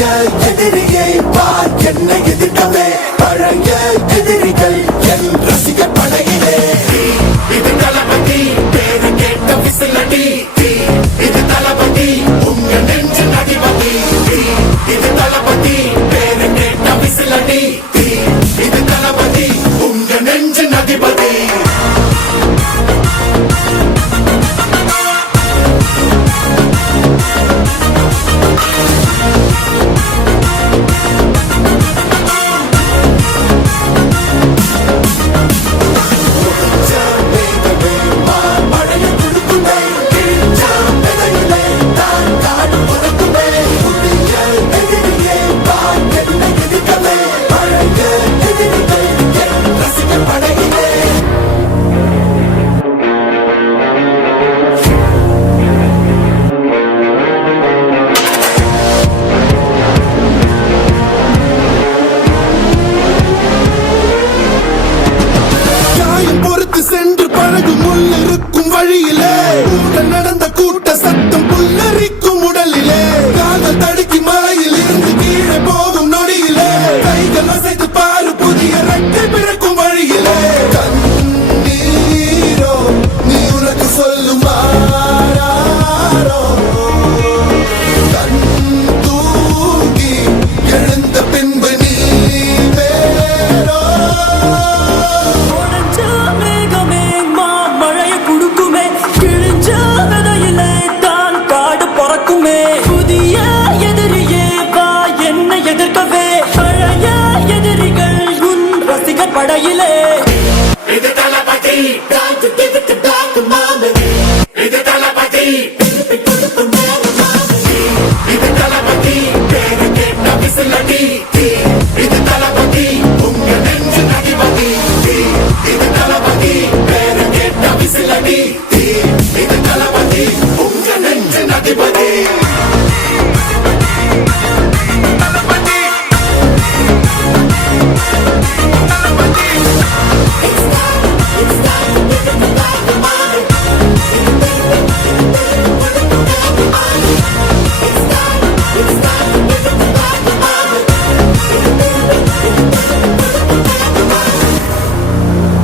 பழைய எதிரியை பார் என்னை எதிர்க்கவே பழைய எதிரிகள் என் ரசிகர் படையிலே இது தளபதி பேரு கேட்ட விசிலடி இது தளபதி உங்க நெஞ்சு நடிபதி இது தளபதி பேரு கேட்ட விசிலடி இது தளபதி உங்க நெஞ்சு நதிபதி சென்று பழகு முள்ளிருக்கும் வழியிலே நடந்த கூட்ட சத்தம் புல்லரிக்கும் உடலிலே காதல் தடுக்கி மலையில் இருந்து கீழே போகும் நொடியிலே கைகள் அசைத்து பாரு புதிய ரெக்கை பிறக்கும் வழியிலே கண்ணீரோ நீ உனக்கு சொல்லுமாறோ கண் தூங்கி எழுந்த பின்பு நீ வேறோ புதிய எதிரியே வா என்னை எதிர்க்கவே பழைய எதிரிகள் உன் ரசிகர் படையிலே